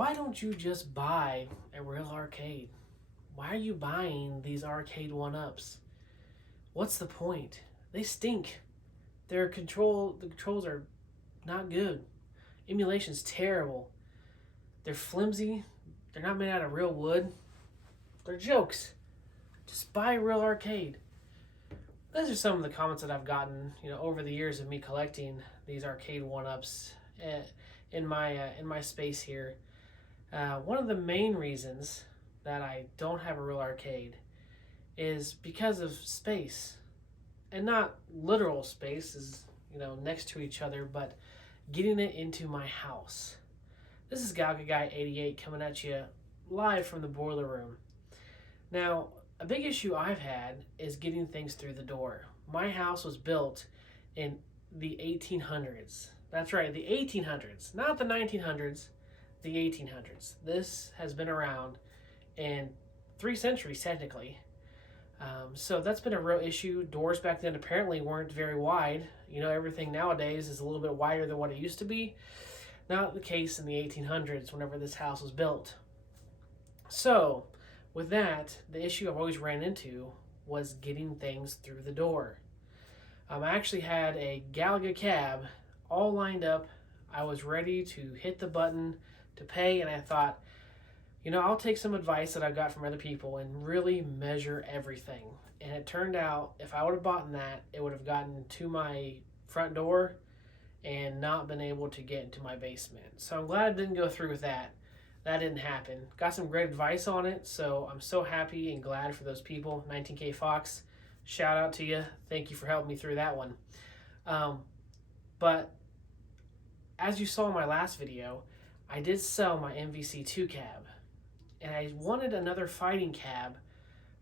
why don't you just buy a real arcade? Why are you buying these arcade one-ups? What's the point? They stink. The controls are not good. Emulation's terrible. They're flimsy. They're not made out of real wood. They're jokes. Just buy a real arcade. Those are some of the comments that I've gotten, over the years of me collecting these arcade one-ups in my space here. One of the main reasons that I don't have a real arcade is because of space, and not literal space, is next to each other, but getting it into my house. This is Galga Guy 88 coming at you live from the boiler room. Now, a big issue I've had is getting things through the door. My house was built in the 1800s. That's right, the 1800s, not the 1900s, the 1800s. This has been around in 3 centuries, technically. So that's been a real issue. Doors back then apparently weren't very wide. Everything nowadays is a little bit wider than what it used to be. Not the case in the 1800s, whenever this house was built. So, with that, the issue I've always ran into was getting things through the door. I actually had a Galaga cab all lined up. I was ready to hit the button to pay, and I thought, I'll take some advice that I got from other people and really measure everything. And it turned out, if I would have bought that, it would have gotten to my front door and not been able to get into my basement. So I'm glad I didn't go through with that. That didn't happen. Got some great advice on it, so I'm so happy and glad for those people. 19K Fox, shout out to you. Thank you for helping me through that one. But as you saw in my last video, I did sell my MVC2 cab. And I wanted another fighting cab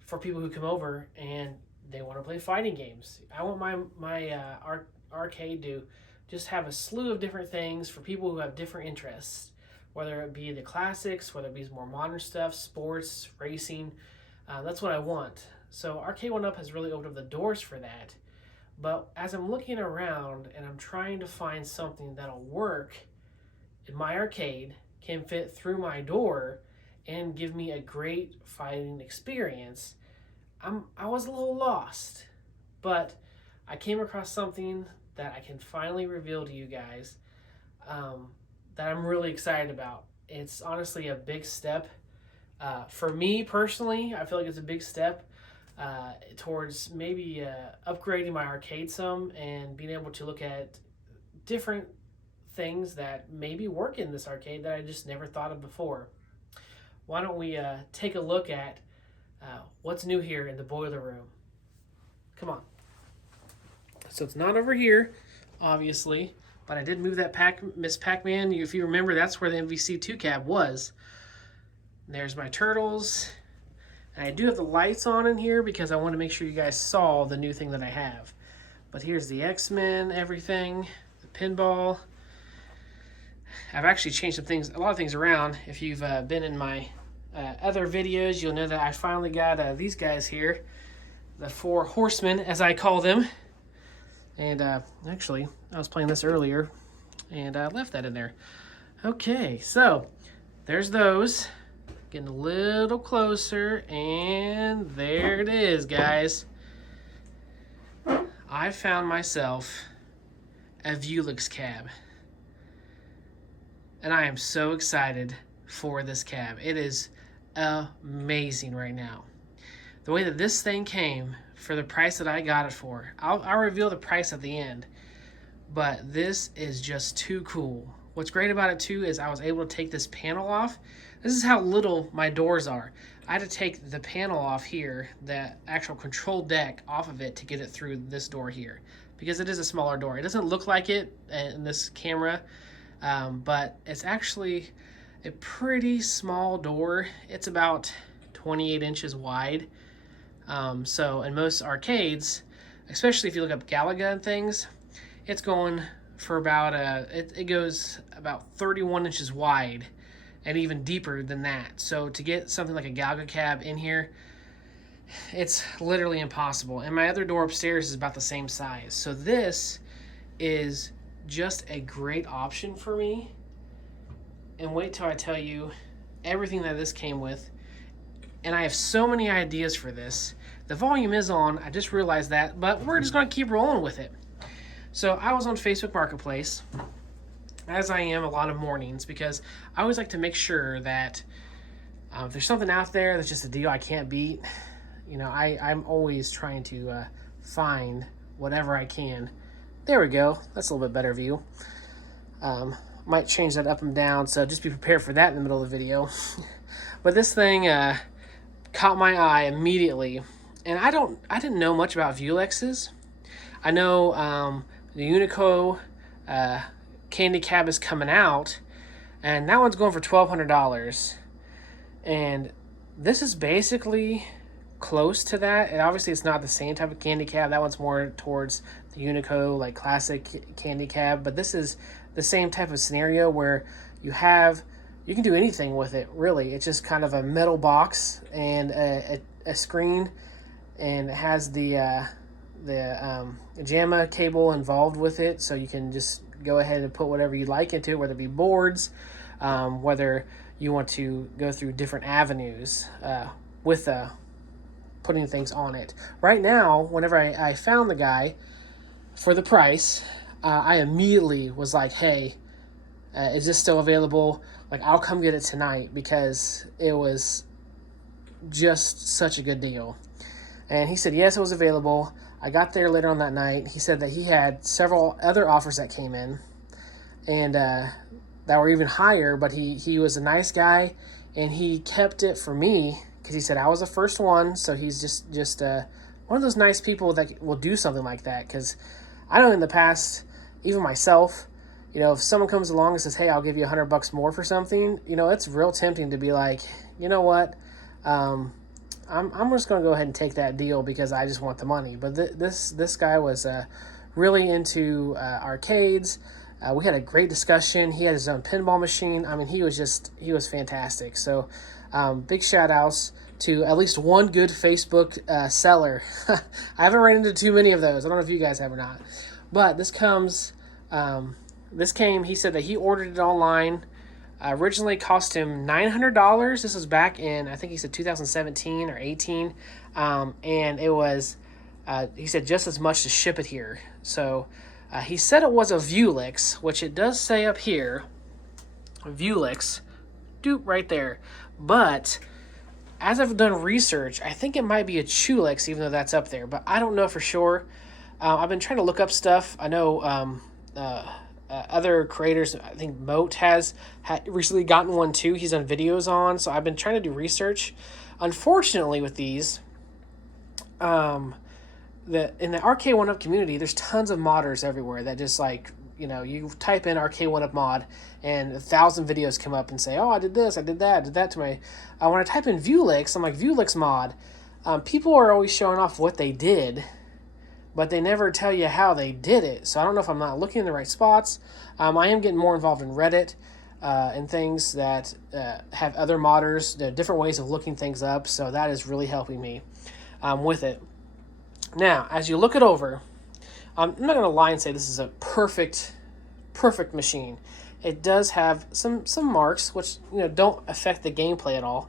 for people who come over and they want to play fighting games. I want my arcade to just have a slew of different things for people who have different interests, whether it be the classics, whether it be more modern stuff, sports, racing. That's what I want. So Arcade One Up has really opened up the doors for that. But as I'm looking around and I'm trying to find something that'll work in my arcade, can fit through my door, and give me a great fighting experience, I was a little lost. But I came across something that I can finally reveal to you guys that I'm really excited about. It's honestly a big step. For me personally, I feel like it's a big step towards maybe upgrading my arcade some and being able to look at different things that maybe work in this arcade that I just never thought of before. Why don't we take a look at what's new here in the boiler room? Come on. So it's not over here, obviously, but I did move that Miss Pac-Man. If you remember, that's where the MVC2 cab was. There's my turtles. And I do have the lights on in here because I want to make sure you guys saw the new thing that I have. But here's the X-Men, everything, the pinball. I've actually changed a lot of things around. If you've been in my other videos, you'll know that I finally got these guys here, the 4 horsemen, as I call them. And actually, I was playing this earlier, and I left that in there. Okay, so there's those. Getting a little closer, and there it is, guys. I found myself a Vulix cab. And I am so excited for this cab. It is amazing right now. The way that this thing came for the price that I got it for, I'll reveal the price at the end, but this is just too cool. What's great about it too is I was able to take this panel off. This is how little my doors are. I had to take the panel off here, the actual control deck off of it to get it through this door here, because it is a smaller door. It doesn't look like it in this camera, but it's actually a pretty small door. It's about 28 inches wide. So in most arcades, especially if you look up Galaga and things, it's going for about it goes about 31 inches wide and even deeper than that. So to get something like a Galaga cab in here, it's literally impossible. And my other door upstairs is about the same size. So this is just a great option for me and wait till I tell you everything that this came with. And I have so many ideas for this. The volume is on, I just realized that, but we're just going to keep rolling with it. So I was on Facebook Marketplace, as I am a lot of mornings, because I always like to make sure that if there's something out there that's just a deal I can't beat, I'm always trying to find whatever I can. There we go. That's a little bit better view. Might change that up and down, so just be prepared for that in the middle of the video. But this thing caught my eye immediately, and I didn't know much about Vulexes. I know the Unico candy cab is coming out, and that one's going for $1,200. And this is basically close to that. And obviously it's not the same type of candy cab. That one's more towards the Unico, like classic candy cab. But this is the same type of scenario where you can do anything with it, really. It's just kind of a metal box and a screen, and it has the JAMA cable involved with it, so you can just go ahead and put whatever you like into it, whether it be boards, whether you want to go through different avenues with putting things on it. Right now, whenever I found the guy for the price, I immediately was like, hey, is this still available? Like, I'll come get it tonight, because it was just such a good deal. And he said, yes, it was available. I got there later on that night. He said that he had several other offers that came in, and that were even higher, but he was a nice guy, and he kept it for me, because he said I was the first one, so he's just one of those nice people that will do something like that. Because I know in the past, even myself, if someone comes along and says, hey, I'll give you $100 more for something, it's real tempting to be like, you know what, I'm just going to go ahead and take that deal because I just want the money. But this guy was really into arcades. We had a great discussion. He had his own pinball machine. I mean, he was fantastic. So big shout outs to at least one good Facebook seller. I haven't ran into too many of those. I don't know if you guys have or not. But this came, he said that he ordered it online. Originally cost him $900. This was back in, I think he said 2017 or 18. And it was, he said, just as much to ship it here. So he said it was a Vulex, which it does say up here, Vulex, doop, right there. But as I've done research, I think it might be a Chulex, even though that's up there. But I don't know for sure. I've been trying to look up stuff. I know other creators, I think Moat has recently gotten one too. He's done videos on, so I've been trying to do research. Unfortunately, with these, in the Arcade1Up community, there's tons of modders everywhere that just like, you type in Arcade1Up mod and 1,000 videos come up and say, oh, I did this, I did that, I did that to my... when I type in Vulex, I'm like, Vulex mod. People are always showing off what they did, but they never tell you how they did it. So I don't know if I'm not looking in the right spots. I am getting more involved in Reddit and things that have other modders, different ways of looking things up. So that is really helping me with it. Now, as you look it over, I'm not going to lie and say this is a perfect machine. It does have some marks, which don't affect the gameplay at all.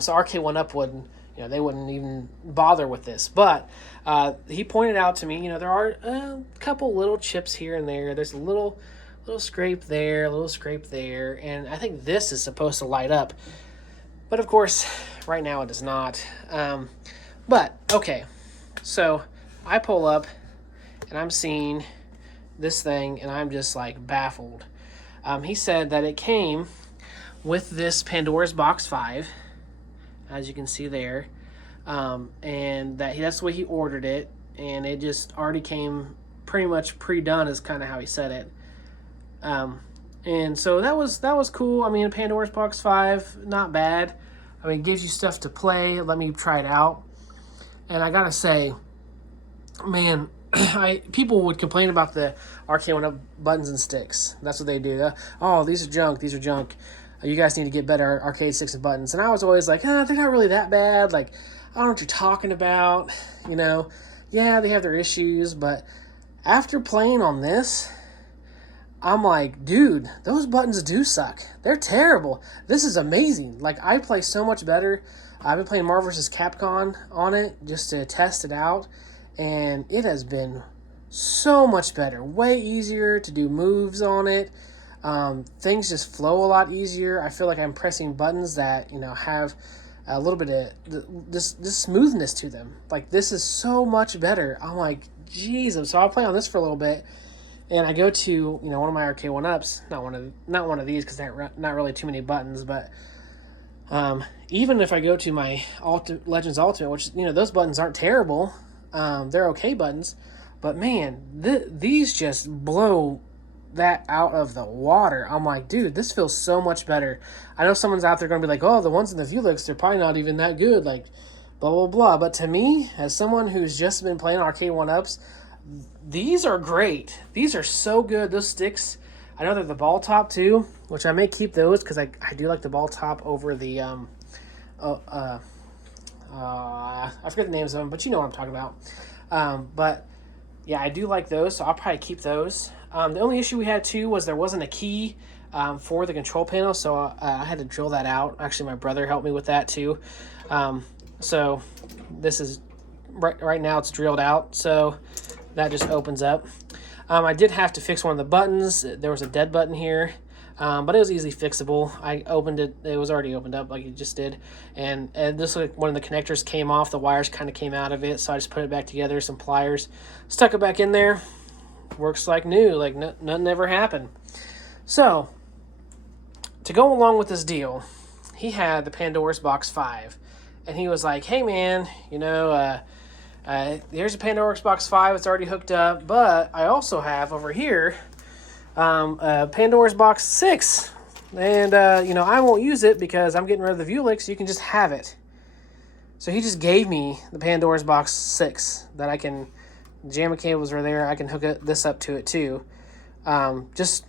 So Arcade1Up wouldn't. They wouldn't even bother with this. But he pointed out to me, there are a couple little chips here and there. There's a little scrape there, a little scrape there. And I think this is supposed to light up. But, of course, right now it does not. But, okay. So, I pull up, and I'm seeing this thing, and I'm just, like, baffled. He said that it came with this Pandora's Box 5. As you can see there, and that's the way he ordered it, and it just already came pretty much pre-done is kind of how he said it. And so that was cool. I mean, Pandora's Box 5, not bad. I mean, it gives you stuff to play. Let me try it out. And I gotta say, man, people would complain about the Arcade1Up buttons and sticks. That's what they do. Oh, these are junk. These are junk. You guys need to get better arcade sticks and buttons. And I was always like, they're not really that bad. Like, I don't know what you're talking about. Yeah, they have their issues. But after playing on this, I'm like, dude, those buttons do suck. They're terrible. This is amazing. Like, I play so much better. I've been playing Marvel vs. Capcom on it just to test it out, and it has been so much better. Way easier to do moves on it. Things just flow a lot easier. I feel like I'm pressing buttons that, have a little bit of this smoothness to them. Like, this is so much better. I'm like, Jesus. So I'll play on this for a little bit, and I go to, one of my Arcade 1-Ups, not one of these because they're not really too many buttons, but even if I go to my Legends Ultimate, which, those buttons aren't terrible, they're okay buttons, but man, these just blow that out of the water. I'm like, dude, this feels so much better. I know someone's out there going to be like, oh, the ones in the Vuelix, they're probably not even that good, like, blah, blah, blah. But to me, as someone who's just been playing Arcade 1-Ups, these are great. These are so good. Those sticks, I know they're the ball top too, which I may keep those because I do like the ball top over the, I forget the names of them, but you know what I'm talking about. But yeah, I do like those, so I'll probably keep those. The only issue we had too was there wasn't a key for the control panel, so I had to drill that out. Actually, my brother helped me with that too. So this is right now it's drilled out, so that just opens up. I did have to fix one of the buttons. There was a dead button here, but it was easily fixable. I opened it. It was already opened up like it just did. And this, like, one of the connectors came off. The wires kind of came out of it, so I just put it back together, some pliers, stuck it back in there. Works like new, like nothing ever happened. So, to go along with this deal, he had the Pandora's Box 5. And he was like, hey man, here's a Pandora's Box 5. It's already hooked up. But I also have over here a Pandora's Box 6. And, I won't use it because I'm getting rid of the Vuelix. You can just have it. So he just gave me the Pandora's Box 6 that I can... JAMA cables are there. I can hook this up to it too. Just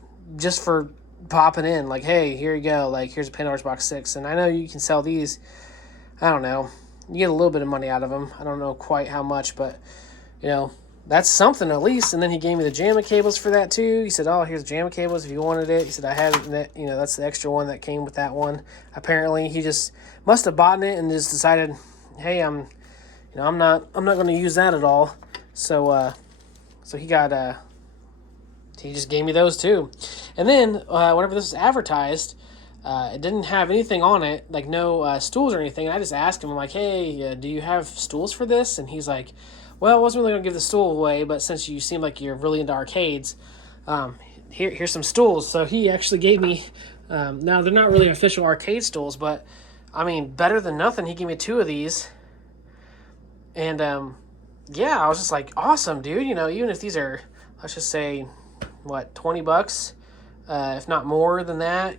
for popping in. Like, hey, here you go. Like, here's a Pandora's Box 6. And I know you can sell these... I don't know. You get a little bit of money out of them. I don't know quite how much, but, that's something at least. And then he gave me the JAMA cables for that too. He said, oh, here's JAMA cables if you wanted it. He said, I have it. That's the extra one that came with that one. Apparently, he just must have bought it and just decided, hey, I'm not going to use that at all. So he got, he just gave me those too. And then, whenever this was advertised, it didn't have anything on it, like no stools or anything. And I just asked him, I'm like, hey, do you have stools for this? And he's like, well, I wasn't really going to give the stool away, but since you seem like you're really into arcades, here's some stools. So he actually gave me, now they're not really official arcade stools, but, I mean, better than nothing. He gave me 2 of these. And, yeah, I was just like, awesome, dude. Even if these are, let's just say, $20, if not more than that,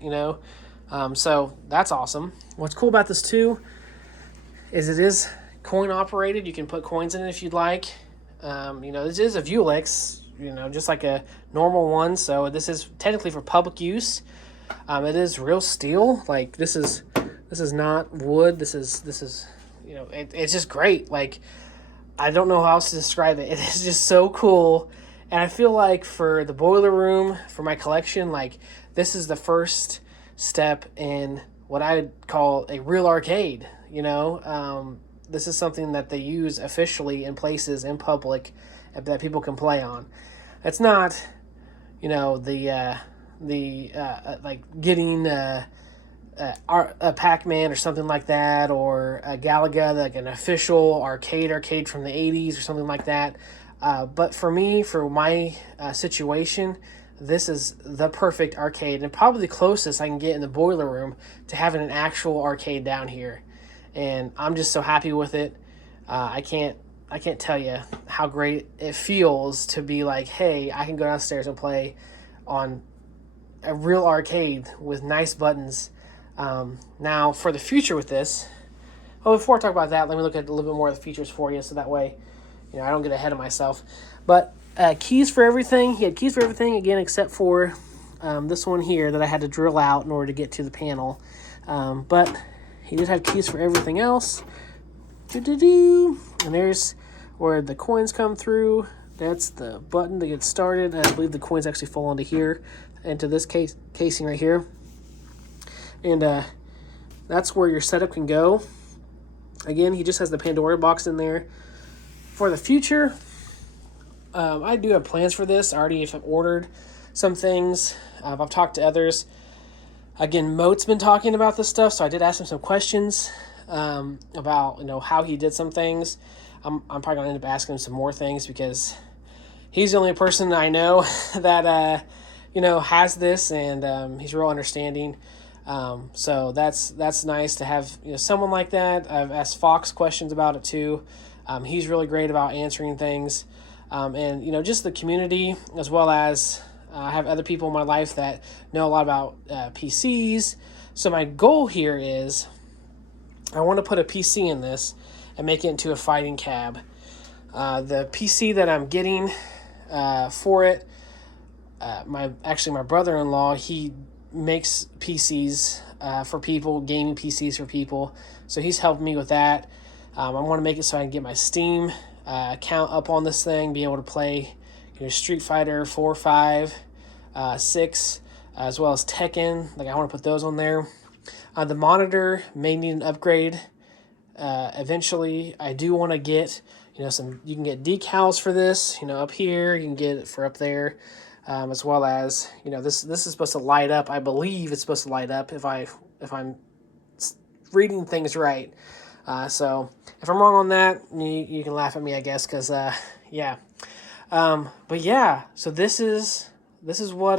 so that's awesome. What's cool about this too is it is coin operated. You can put coins in it if you'd like. This is a Vuelix, just like a normal one. So this is technically for public use. It is real steel. Like this is not wood. This is it's just great. Like I don't know how else to describe it. It is just so cool. And I feel like for the boiler room, for my collection, like this is the first step in what I would call a real arcade. This is something that they use officially in places in public that people can play on. It's not, like getting a Pac-Man or something like that, or a Galaga, like an official arcade from the 80s or something like that. But for me, for my situation, this is the perfect arcade and probably the closest I can get in the boiler room to having an actual arcade down here. And I'm just so happy with it. I can't tell you how great it feels to be like, hey, I can go downstairs and play on a real arcade with nice buttons. Now, for the future with this, before I talk about that, let me look at a little bit more of the features for you, so that way, I don't get ahead of myself. But keys for everything. He had keys for everything, again, except for this one here that I had to drill out in order to get to the panel. But he did have keys for everything else. And there's where the coins come through. That's the button to get started. I believe the coins actually fall into here, into this casing right here. And that's where your setup can go. Again, he just has the Pandora box in there. For the future, I do have plans for this. I already have ordered some things. I've talked to others. Again, Moat's been talking about this stuff, so I did ask him some questions about how he did some things. I'm probably going to end up asking him some more things because he's the only person I know that has this, and he's real understanding. So that's nice to have someone like that. I've asked Fox questions about it too. He's really great about answering things, and just the community, as well as I have other people in my life that know a lot about PCs. So my goal here is I want to put a PC in this and make it into a fighting cab. The PC that I'm getting for it, my brother-in-law, he makes PCs for people, gaming PCs for people. So he's helping me with that. I want to make it so I can get my Steam account up on this thing, be able to play Street Fighter 4, 5, 6, as well as Tekken. Like, I want to put those on there. The monitor may need an upgrade eventually. I do want to get some. You can get decals for this. Up here, you can get it for up there, as well as this is supposed to light up. I believe it's supposed to light up if I'm reading things right. So if I'm wrong on that, you can laugh at me, I guess, because yeah. But yeah, so this is what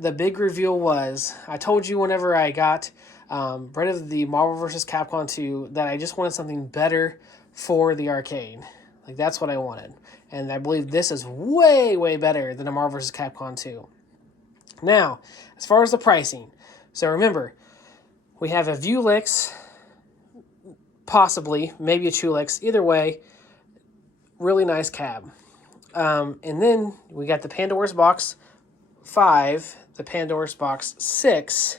the big reveal was. I told you whenever I got rid of the Marvel vs. Capcom 2 that I just wanted something better for the arcade. Like, that's what I wanted. And I believe this is way, way better than a Marvel vs. Capcom 2. Now, as far as the pricing. So remember, we have a Vuelix, possibly, maybe a Chulix. Either way, really nice cab. And then we got the Pandora's Box 5, the Pandora's Box 6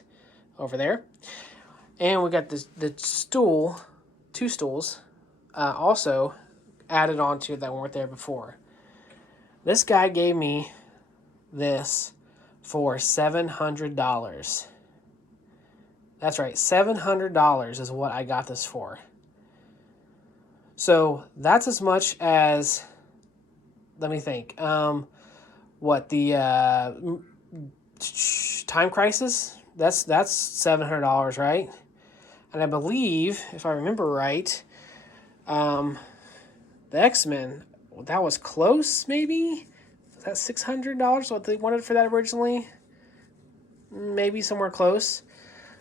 over there. And we got the stool, 2 stools, also added onto it that weren't there before. This guy gave me this for $700. That's right, $700 is what I got this for. So that's as much as, let me think, what the Time Crisis? That's $700, right? And I believe, if I remember right, the X-Men, that was close, maybe? Was that $600 what they wanted for that originally? Maybe somewhere close.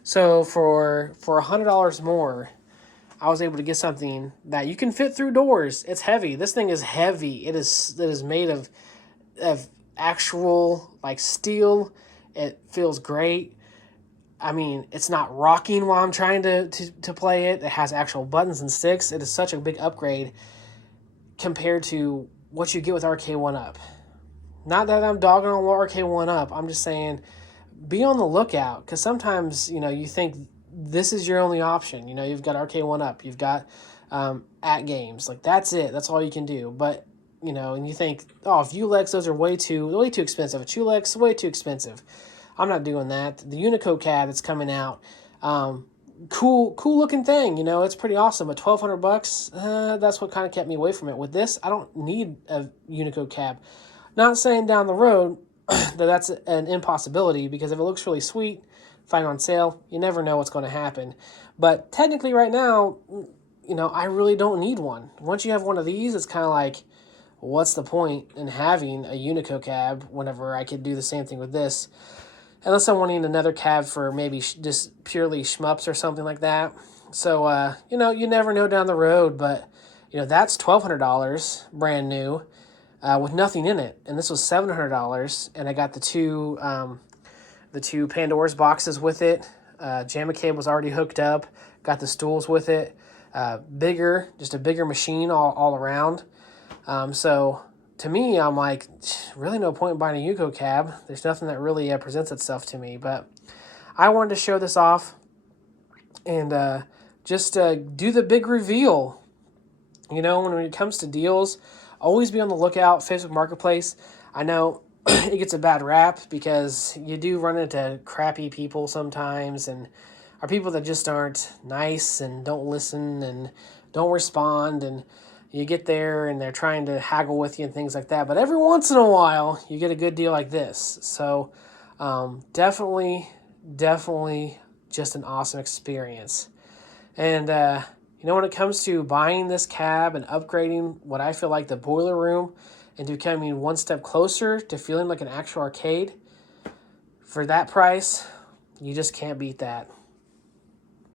So for $100 more, I was able to get something that you can fit through doors. It's heavy. This thing is heavy. It is made of actual steel. It feels great. I mean, it's not rocking while I'm trying to play it. It has actual buttons and sticks. It is such a big upgrade compared to what you get with Arcade1Up. Not that I'm dogging on Arcade1Up. I'm just saying, be on the lookout, because sometimes you think this is your only option. You've got Arcade1Up, you've got At Games, that's it. That's all you can do. But and you think, oh, Vuelix, those are way too expensive. A Chulix, way too expensive. I'm not doing that. The Unico cab that's coming out, cool looking thing. It's pretty awesome. But $1,200, that's what kind of kept me away from it. With this, I don't need a Unico cab. Not saying down the road that's an impossibility, because if it looks really sweet, find on sale, you never know what's going to happen. But technically right now, I really don't need one. Once you have one of these, it's kind of like, what's the point in having a Unico cab whenever I could do the same thing with this? Unless I'm wanting another cab for maybe just purely shmups or something like that. So, you never know down the road, but, that's $1,200 brand new with nothing in it. And this was $700, and I got the two Pandora's boxes with it. JAMA cable was already hooked up. Got the stools with it. Just a bigger machine all around. So to me, I'm like, really no point in buying a Unico cab. There's nothing that really presents itself to me. But I wanted to show this off and just do the big reveal. When it comes to deals, always be on the lookout. Facebook Marketplace, I know it gets a bad rap because you do run into crappy people sometimes, and are people that just aren't nice and don't listen and don't respond, and you get there and they're trying to haggle with you and things like that. But every once in a while, you get a good deal like this. So definitely just an awesome experience. And when it comes to buying this cab and upgrading what I feel like the boiler room and becoming one step closer to feeling like an actual arcade, for that price, you just can't beat that.